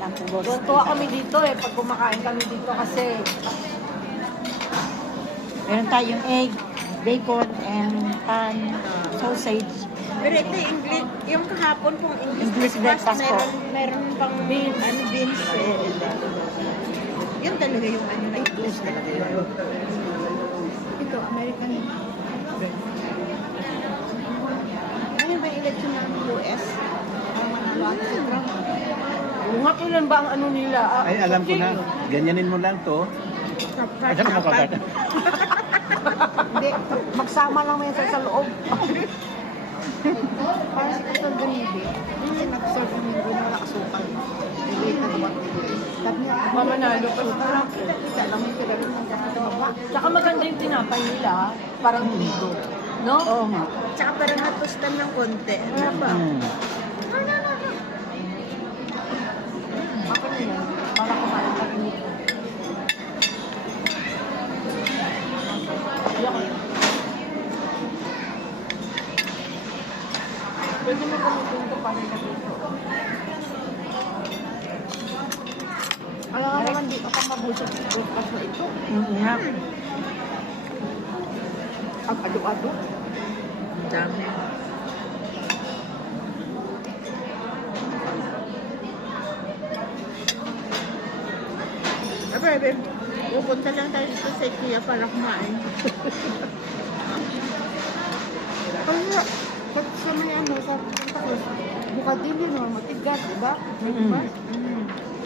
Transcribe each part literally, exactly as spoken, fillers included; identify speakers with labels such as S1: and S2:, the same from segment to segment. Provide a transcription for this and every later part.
S1: ang pugos.
S2: Tuwa kami dito eh, pag kumakain kami dito kasi
S1: Meron tayong egg, bacon, and pan, sausage.
S3: Pero ito yung English, yung kahapon pong English,
S1: English breakfast po.
S3: meron, meron pang beans, ano, beans eh. Yun talaga yung ano na English talaga yun. Ito, American. Ano ba yung election ng U S? Ang manalo at si Trump.
S2: Bunga kailan ba ang ano nila? Ah,
S4: Ay, alam ko na. Ganyanin mo lang to. Ay, saan mo
S3: Apat.
S4: kagad?
S1: Hindi, magsama lang mo yan sa, sa loob.
S3: Parang si Kasol Ganibi, hindi nag-serve ng linggo na wala kasukal. Hindi na naman. Sabi niya,
S2: Mamanalo pa siya.
S3: parang kita-kita lang yung kira rin ng kasama.
S2: Tsaka maganda yung tinapay nila, parang ligo. No?
S1: Oo nga.
S3: Tsaka parang natustan ng konti. Ano ba?
S4: Hmm.
S2: Ako na yan, para kumain ka rin dito. Iyak ko. Pwede mo gamitin ito para sa dito.
S3: Alam nga naman, di ka mabusog sa breakfast na ito.
S1: Mm nga.
S3: Ang ado-ado. Dami. Ah, babe, pupunta lang tayo dito sa IKEA para kumain. Kaya, pag sa may ano, sa punta ko, bukadilyo no, matigas, diba?
S1: Mm-mm.
S3: Mm.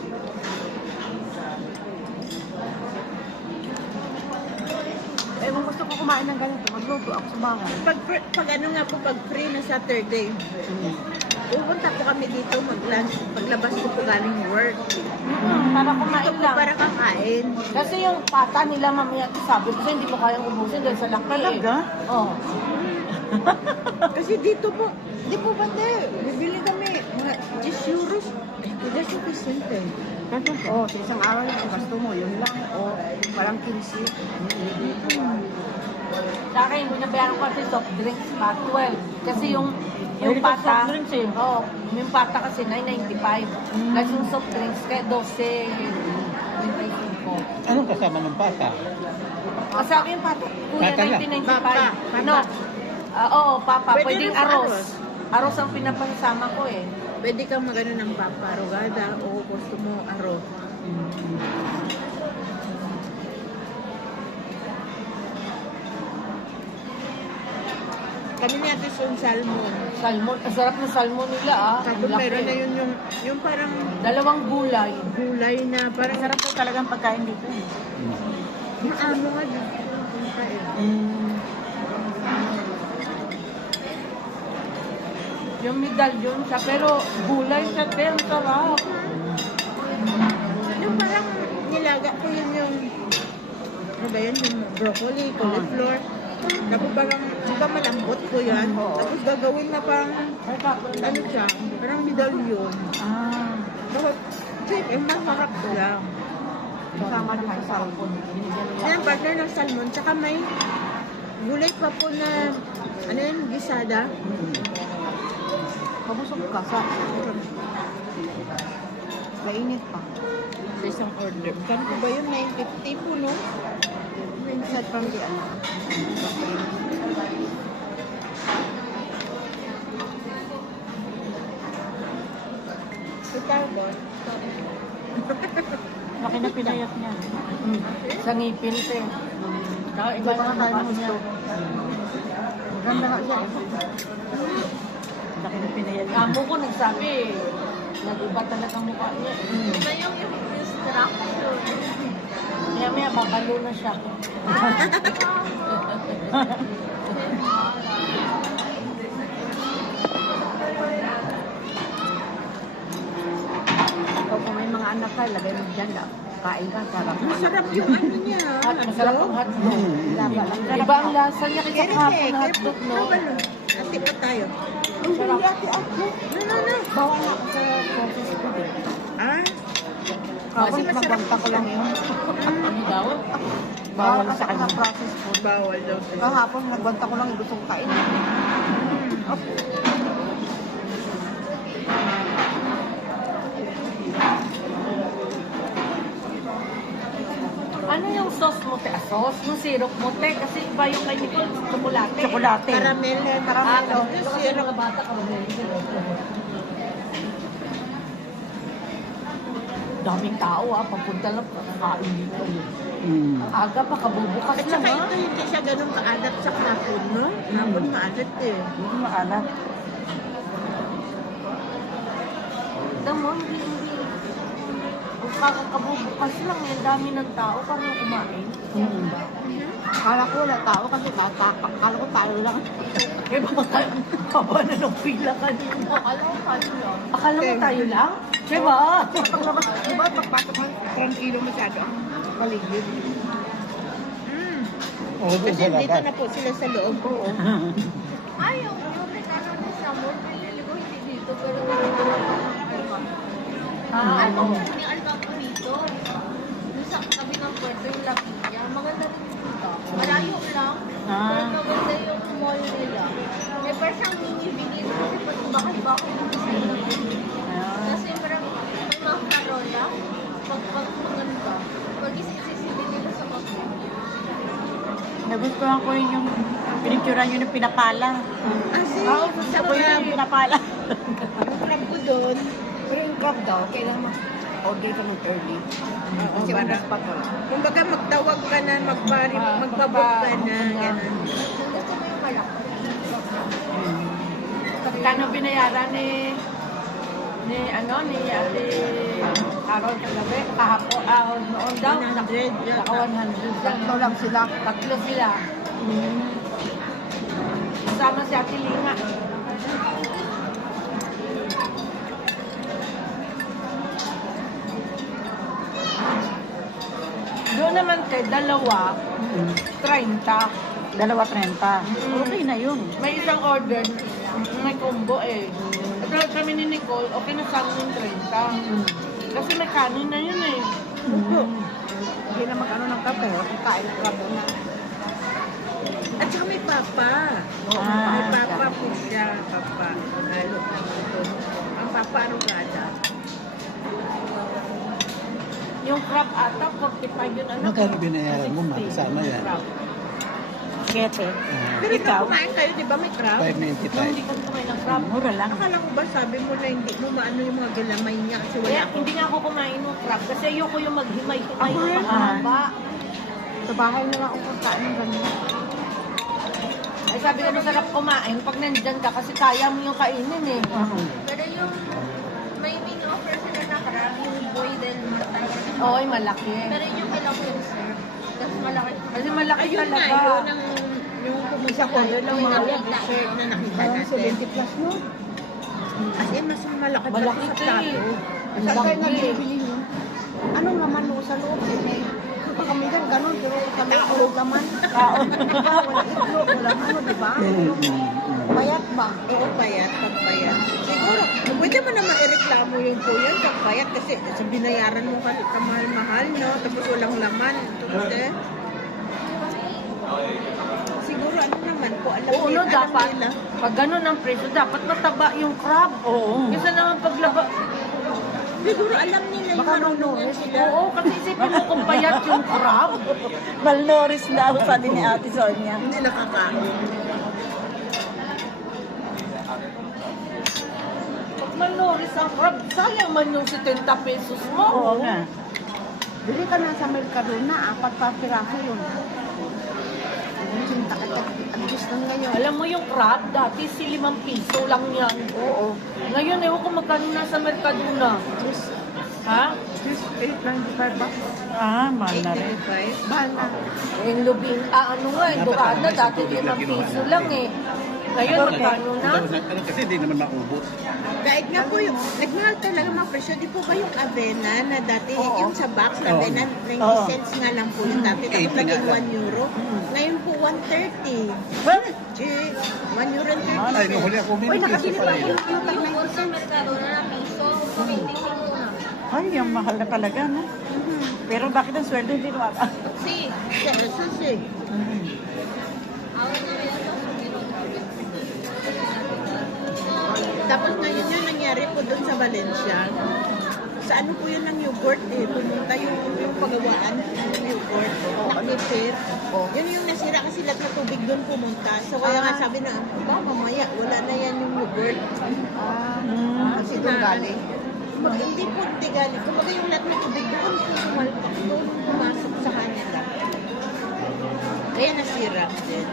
S2: Eh, kung gusto ko kumain ng ganito, magluto ako sa bahay.
S3: Pag, pag ano nga po, pag free na Saturday, pupunta po kami dito mag-lunch. Paglabas ko po galing work.
S2: Para
S3: Dito
S2: kumain
S3: po
S2: lang.
S3: para kakain.
S2: Kasi yung pata nila mamaya, sabi ko hindi ko kayang ubusin dahil sa laki
S1: Talaga?
S2: eh. Oo.
S3: Kasi dito po, di po ba de, bibili kami mga ten euros. That's yung kasente.
S1: Oo, sa isang araw yung gusto mo, yun lang. O parang quince.
S2: Sa akin, binabayaran ko kasi soft drinks pa, twelve. Kasi yung yung
S1: Pwede ka
S2: pata,
S1: soft drinks eh.
S2: Oo, yung pata kasi nine ninety-five. Tapos yung soft drinks kaya twelve ninety-five.
S4: Anong kasama ng pata?
S2: Ah, sabi yung pata, kuya
S4: Pata lang.
S2: nineteen ninety-five.
S3: Papa, papa.
S2: Ano? Ah, oo, papa.
S3: Pwede
S2: Pwedeng
S3: rin sa
S2: aros.
S3: aros.
S2: Aros ang pinapasama ko eh.
S3: Pwede kang magano ng paparogada o gusto mo aro. Kami ni Ate Son Salmon.
S2: Salmon, ang sarap ng salmon nila ah.
S3: Tapos
S2: Ang laki.
S3: meron na yun yung, yung parang
S2: Dalawang gulay.
S3: gulay na parang
S1: Sarap po talagang pagkain dito eh.
S3: yung amo nga dito.
S1: Mm.
S2: Yung medallion siya, pero gulay siya, te, ang sarap.
S3: Yung parang nilaga ko yun yung ano ba yun, yung broccoli, cauliflower. Tapos parang, di ba malambot ko yan? Tapos gagawin na parang, ano siya, parang medallion.
S1: Ah.
S3: Tapos, check, eh, masarap lang.
S1: Kasama na kayo sa salmon.
S3: Yan, partner ng salmon. Tsaka may gulay pa po na, ano yun, gisada.
S1: Kabusog ka sa... Mainit pa.
S3: Sa isang order. Kano po ba yun? nine fifty po, no?
S1: Inside from the ano.
S3: Sa carbon.
S1: Laki na pinayat niya.
S2: Mm. Sa ngipin, te. Saka iba
S1: Iba
S2: na
S1: na tayo
S2: gusto.
S1: niya. Maganda nga siya. Laki na pinayat niya.
S2: Amo ko nagsabi, nag-iba talaga mukha niya. Mm.
S3: Iba yung instruction.
S2: Maya maya, babalo na siya.
S1: Ikaw kung may mga anak ka, lagay mo dyan. la- Kain ka, sarap.
S3: Masarap yung ano niya.
S2: Hot, masarap ang hotdog.
S1: Laba lang.
S2: Iba ang lasa niya kaysa
S3: Kaya
S2: kahapon
S3: eh,
S2: na
S3: kaya
S2: hotdog, no?
S3: Ate pa tayo.
S2: Sarap.
S3: ate ako. No, no, no.
S1: Bawal na ako sa process food eh.
S3: Ah?
S1: Kapag
S3: masarap.
S1: nagbanta ko lang yun.
S2: Ano daw?
S1: Bawal sa kanya. Process food.
S3: Bawal daw.
S1: Kahapon, nagbanta ko lang, gusto kong kain.
S2: sauce mo, te, ah, sauce, yung syrup mo, te, kasi iba yung kay Nicole, chocolate.
S1: Chocolate.
S3: Caramel.
S2: Ah,
S3: Caramel.
S2: yung syrup. Mga bata, caramel. Daming tao ah, papunta lang, kakain dito.
S4: Mm.
S2: Aga pa, kabubukas
S3: At
S2: lang
S3: saka
S2: ah.
S3: ito hindi siya ganun kaalat sa hapon, no? Hapon maalat eh.
S1: Hindi maalat.
S2: Tignan mo, hindi, hindi. Kung kakakabubukas lang, eh, dami ng tao, parang kumain.
S1: Mm. Kala ko wala tao kasi tatapak. Kala ko tayo lang.
S2: Eh, baka kaba na ng pila kanina. Akala ko tayo lang. Akala mo tayo lang? Diba?
S3: Diba pagpasok mo, tranquilo masyado ang paligid. Mm.
S4: Oo, doon
S3: Kasi
S4: sa
S3: dito
S4: labas.
S3: na po sila sa loob. Oo.
S2: Ay, yung yung Ricardo ni Samuel, pinili ko hindi dito, pero
S5: Ah,
S2: ano?
S5: ano? Yung album ko dito. Yung sa tabi ng puerto, yung Lapinya. Maganda rin dito. Malayo lang.
S1: Ah.
S5: Pero maganda yung mall nila. May parang siyang mini-vinil kasi pag bakal-bakal dito sa Lapinya. Kasi parang may mga karola. Pag pag maganda. Pag isisisili nila sa kape.
S1: Nagustuhan ko rin yung pinicturean yun ng pinapala.
S3: Ah, si,
S1: Oo, gusto ko yun yung pinapala.
S3: yung crab ko doon.
S2: Pero yung crab daw, kailangan mag-order ka ng early.
S3: Oo,
S2: Kasi
S3: para,
S2: unas pa ko.
S3: kumbaga magtawag ka na, magpari,
S2: Ah,
S3: magpabook ka na.
S2: magpa-
S3: Ganun.
S5: Gusto ko yung malaki.
S2: Kano binayaran ni ni ano ni Ate Carol kagabi kahapon ah noon daw
S3: one hundred, yeah.
S2: naka one hundred lang.
S1: Tatlo lang sila.
S2: Tatlo sila. Sama si Ate Lina. Doon naman te, dalawa, treinta.
S1: Dalawa trenta. Okay na yun.
S2: May isang order, may combo eh. At kami ni Nicole, okay na sa amin yung treinta. Kasi may kanin na yun eh.
S1: Hindi na mag-ano ng kape. Kain ng kape na.
S3: At saka may papa.
S1: Ah,
S3: May papa po siya. Papa. Halo naman ito. Ang papa arugada.
S2: Yung crab ata, forty-five yun ano.
S4: Magkano binayaran mo, ma? Kasama yan.
S2: Crab.
S1: Siyete.
S4: Ah,
S3: Pero
S1: Ikaw?
S3: kumain kayo, di ba may crab?
S4: five
S2: Nung
S4: ninety-five.
S2: hindi ko kumain ng crab.
S1: Mura lang.
S3: Akala ko ba sabi mo na hindi mo maano yung mga galamay niya kasi wala
S2: Kaya
S3: ako.
S2: hindi nga ako kumain ng crab kasi ayoko yung maghimay-himay
S3: Ako
S2: sa
S3: rin.
S2: mahaba.
S1: Sa bahay na lang ako pagkain ng ganun.
S2: Ay sabi ko masarap kumain pag nandyan ka kasi kaya mo yung kainin eh.
S5: Pero yung may mini offer sila na crab, yung boy din mata.
S2: Oo, ay malaki.
S5: Pero yun yung kailangan ko yung serve. Kasi malaki.
S2: Kasi malaki
S3: Ayun nga,
S2: talaga.
S3: yun ang yung pumunta ko doon ng mga dessert na nakita natin.
S1: plus no?
S3: As in, mas malaki pa
S2: Malaki
S3: sa
S2: ito
S3: plato.
S2: eh. Ang
S1: Saan kayo
S2: laki.
S1: nagbibili yun? Anong laman mo sa loob? Eh, kami dyan ganun, pero sa loob walang laman. Kaon. Diba? Walang itlog, walang ano, diba? Bayat ba?
S3: Oo, payat, pagpayat. Siguro, pwede mo naman ireklamo yung kuya sa payat kasi sa binayaran mo ka kamahal-mahal, no? Tapos walang laman. Tapos eh, siguro ano naman po, alam,
S2: Oo,
S3: nila,
S2: no,
S3: alam
S2: dapat.
S3: nila.
S2: Pag ganun ang presyo, dapat mataba yung crab.
S1: Oo.
S2: Kasi naman paglaba,
S3: Siguro alam nila yung
S1: Baka
S3: marunong
S1: malnourished
S3: sila.
S2: oo, kasi isipin mo kung payat yung crab.
S1: Malnourished daw, sabi ni Ate Sonia.
S3: Hindi nakakain.
S2: Pag malnourished ang crab, sayang man yung setenta pesos mo.
S1: Oo nga. Bili ka na sa Mercado na, apat pa piraso yun. Sinta ka at least na ngayon.
S2: Alam mo yung crab, dati si limang piso lang yan.
S1: Oo.
S2: Ngayon, ewan ko magkano nasa Mercadona. Ha?
S1: Just eight ninety-five ba? Ah, mahal
S3: eight
S1: na rin.
S3: ninety-five.
S1: Mahal na.
S2: Eh, lubing, ah, ano nga, eh, dorada, dati limang piso lang eh. Ngayon, magkano na?
S4: Ano kasi hindi naman maubos.
S3: Kahit nga po yung, nagmahal talaga mga presyo. Di po ba yung avena na dati,
S1: Oo.
S3: yung sa box na
S4: Oo.
S3: avena, ninety
S1: Oo.
S3: cents nga lang po yung dati. Tapos
S4: eighty
S3: naging
S4: nga lang.
S3: one euro. Ngayon po one thirty. Gee, one euro and thirty
S4: Ay, nung huli
S3: cents.
S4: ako,
S1: Uy,
S4: may
S1: nakabili
S4: piso
S1: pa
S4: pala
S1: ako
S4: yun.
S1: ng utang
S5: Yung
S1: na
S5: sa Mercado na piso, pakitingin mo na.
S1: Ay, yung mahal na talaga, no? Pero bakit ang sweldo hindi lumaba?
S5: Kasi,
S3: Pesos eh.
S5: awal na rin ito.
S3: Tapos ngayon yung nangyari po doon sa Valencia. sa ano po yun ng yogurt eh. Pumunta yung, yung pagawaan ng yogurt. Naknipir. Yun yung nasira kasi lahat ng tubig doon pumunta. So kaya nga sabi na, ba mamaya, wala na yan yung yogurt.
S1: Ah, kasi doon galing.
S3: Mag, hindi po hindi galing. Kumbaga yung lahat ng tubig doon, doon, doon pumasok sa kanya lang. Kaya nasira din.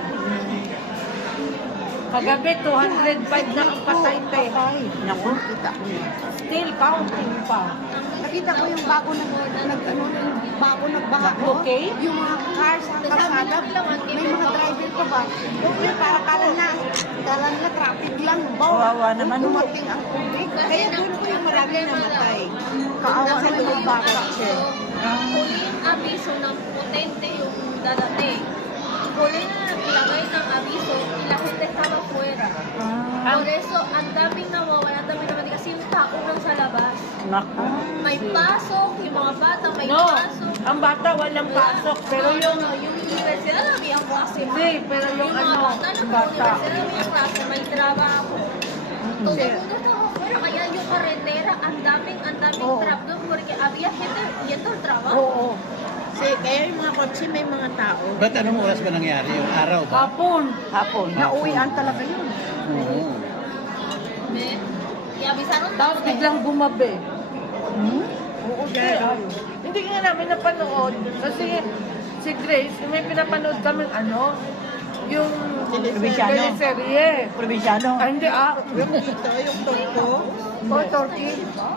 S2: Kagabi, two hundred five na ang patay pe.
S1: Naku, kita ko yun.
S2: Still counting pa.
S1: Nakita ko yung bago nag, nag ano, yung bago nagbaha.
S2: Okay?
S1: Yung mga cars ang kalsada, may mga driver pa ba? Yung para kala na, kala na traffic lang.
S3: Kawawa naman.
S1: Dumating ang tubig.
S3: Kaya doon po yung marami namatay.
S1: Kaawa
S3: Nasa
S1: naman yung
S3: loob
S1: bata.
S3: siya.
S5: Huling abiso ng potente yung dadating. Huli na naglagay ng abiso, la gente estaba fuera. Por eso, ang daming nawawala, ang daming namatay kasi yung tao lang sa labas.
S3: Naku.
S5: May pasok, yung mga bata may
S2: No,
S5: pasok.
S2: ang bata walang pasok, pero
S5: No,
S2: yung...
S5: no, yung universidad na may ang klase.
S2: Hindi, pero yung
S5: Yung mga
S2: ano,
S5: bata na
S2: bata.
S5: universidad na may ang klase, may trabaho. Todo el mundo estaba fuera, kaya yung carretera, ang daming, ang daming
S1: Oo.
S5: trap doon, porque había gente yendo al trabajo.
S2: Oo,
S3: Kasi kaya yung mga kotse may mga tao.
S4: Ba't anong oras ba nangyari? Yung araw ba?
S2: hapon.
S3: Hapon.
S1: Nauwian talaga yun.
S4: Oo.
S5: ¿Ves? Y avisaron
S2: Tapos
S5: tarde.
S2: biglang bumabi.
S1: Hmm?
S2: Oo, kaya. Hindi nga namin napanood. Kasi si Grace, may pinapanood kami ano, yung
S3: Provinciano.
S2: teleserye.
S3: Probinsyano.
S2: Ah, hindi ah.
S3: Yung dito, yung toko.
S2: O, Turkey.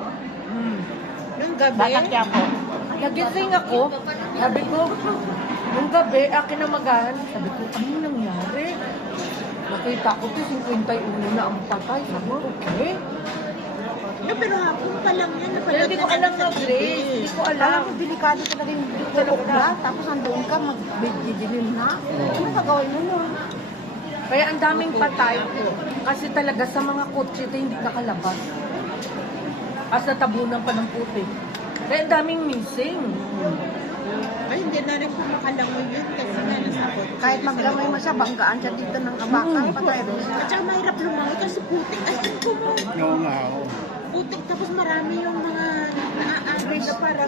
S3: Yung gabi.
S2: Nagising ako. Sabi ko, nung gabi, akin na magaan. Sabi ko, ano nangyari? Nakita ko to, fifty-one na ang patay. Sabi ko, okay.
S3: No, pero hapon pa lang yan.
S2: Pero hindi ko alam na Grace. Hindi ko
S1: Alam
S2: alam.
S1: mo, delikado talaga yung tulog na, tapos andun ka, mag-didilim na. Ano gagawin mo nun?
S2: Kaya ang daming patay. Kasi talaga sa mga kotse, ito hindi nakalabas. As natabunan pa ng puti. Kaya ang daming missing.
S3: Ay, hindi na rin po makalangoy yun kasi nga nasa kotse.
S1: Kahit maglamay mo siya, banggaan siya dito ng kabakan, patay rin siya.
S3: At saka mahirap lumangoy kasi putik. Ay, ang kumo.
S4: Oo nga, oo.
S3: Putik. Tapos marami yung mga naaagay na parang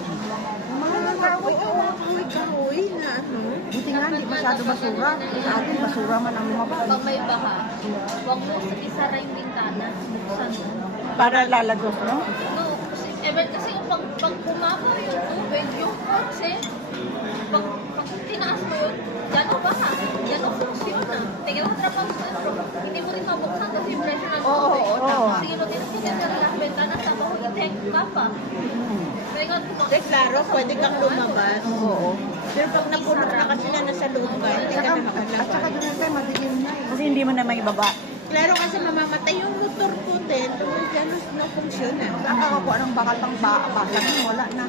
S3: mga kahoy, oh, mga kahoy-kahoy na ano.
S1: Buti nga, hindi masyado basura. Sa atin, basura man ang lumabas.
S5: Pag may baha, huwag mo isara yung bintana. Buksan mo.
S3: Para lalagos, no?
S5: No, kasi, eh, well, kasi yung pag, pag bumabaw yung tubig, yung kotse, pag, pag tinaas mo yun, dyan o baha, dyan o funksyon na. Tingnan mo trabaho sa ano, hindi mo rin mabuksan kasi yung pressure ng
S1: Oo,
S5: tubig.
S1: oo, tama.
S5: Sige, no, tienes que cerrar las ventanas tapos i-tank ka pa. Tingnan mo,
S3: Eh, klaro, pwede kang lumabas.
S1: Oo.
S3: Pero pag napuno na kasi na nasa loob ka, hindi
S1: At
S3: ka
S1: saka,
S3: na
S1: at saka
S3: makalabas.
S1: doon tayo, madilim na eh.
S3: Kasi hindi mo na may baba. Klaro kasi mamamatay yung motor ko din. Tumal dyan, no function na.
S1: Saan ka kukuha ng bakal pang ba basag mo? Wala na.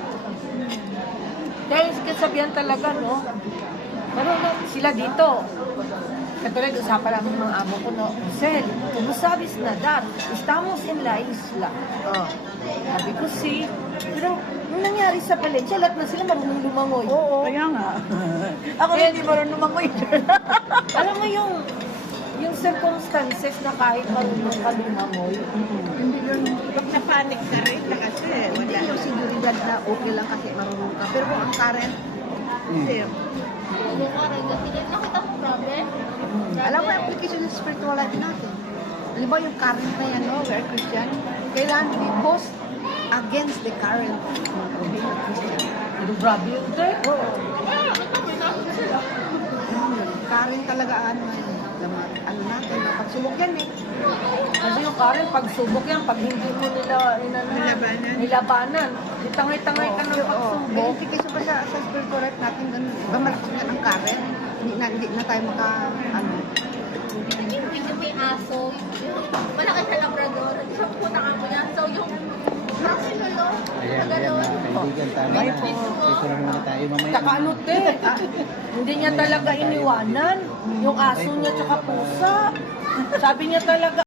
S2: Kaya yung kasabihan talaga, no? Pero no, sila dito. Katulad, usapan namin ng mga amo ko, no? Sel, como sabes nadar? Estamos en la isla.
S1: Oh.
S2: Sabi ko, si. Pero, nung nangyari sa Valencia, lahat na sila marunong lumangoy.
S1: Oo.
S3: Kaya nga.
S2: Ako hindi marunong lumangoy. Alam mo yung, yung circumstances na kahit marunong ka lumangoy,
S1: Hindi yun,
S3: Pag napanik ka rin na kasi.
S1: hindi
S3: Wala.
S1: yung seguridad na okay lang kasi marunong ka. Pero kung ang current,
S3: Kasi,
S5: yung oras, nakita mo problem?
S1: alam mo yung application ng spiritual life natin. Alam mo yung current na yan, no? We are Christian. Kailangan we post against the current of being a Christian.
S2: yung grabe yun, te.
S1: Oo. Current talaga ano, ano natin, pagsubok yan eh.
S2: Kasi yung Karen, pagsubok yan, pag hindi mo nila inano,
S3: Nilabanan.
S2: nilabanan, itangay-tangay ka ng
S1: Oo.
S2: pagsubok.
S1: Kaya kasi pa sa, sa spiritual life natin, ganun, ba malakas nga ang current, hindi na, hindi na tayo maka, ano,
S5: Yung video may aso, yung malaki na labrador, isang putang ako niya. So yung aso lolo,
S4: Ayan, ayan
S5: gano'n.
S4: mga kaibigan, tama na. Dito na muna tayo mamaya.
S2: Tsaka ano, te, ah, hindi niya talaga iniwanan yung aso niya tsaka pusa. Sabi niya talaga,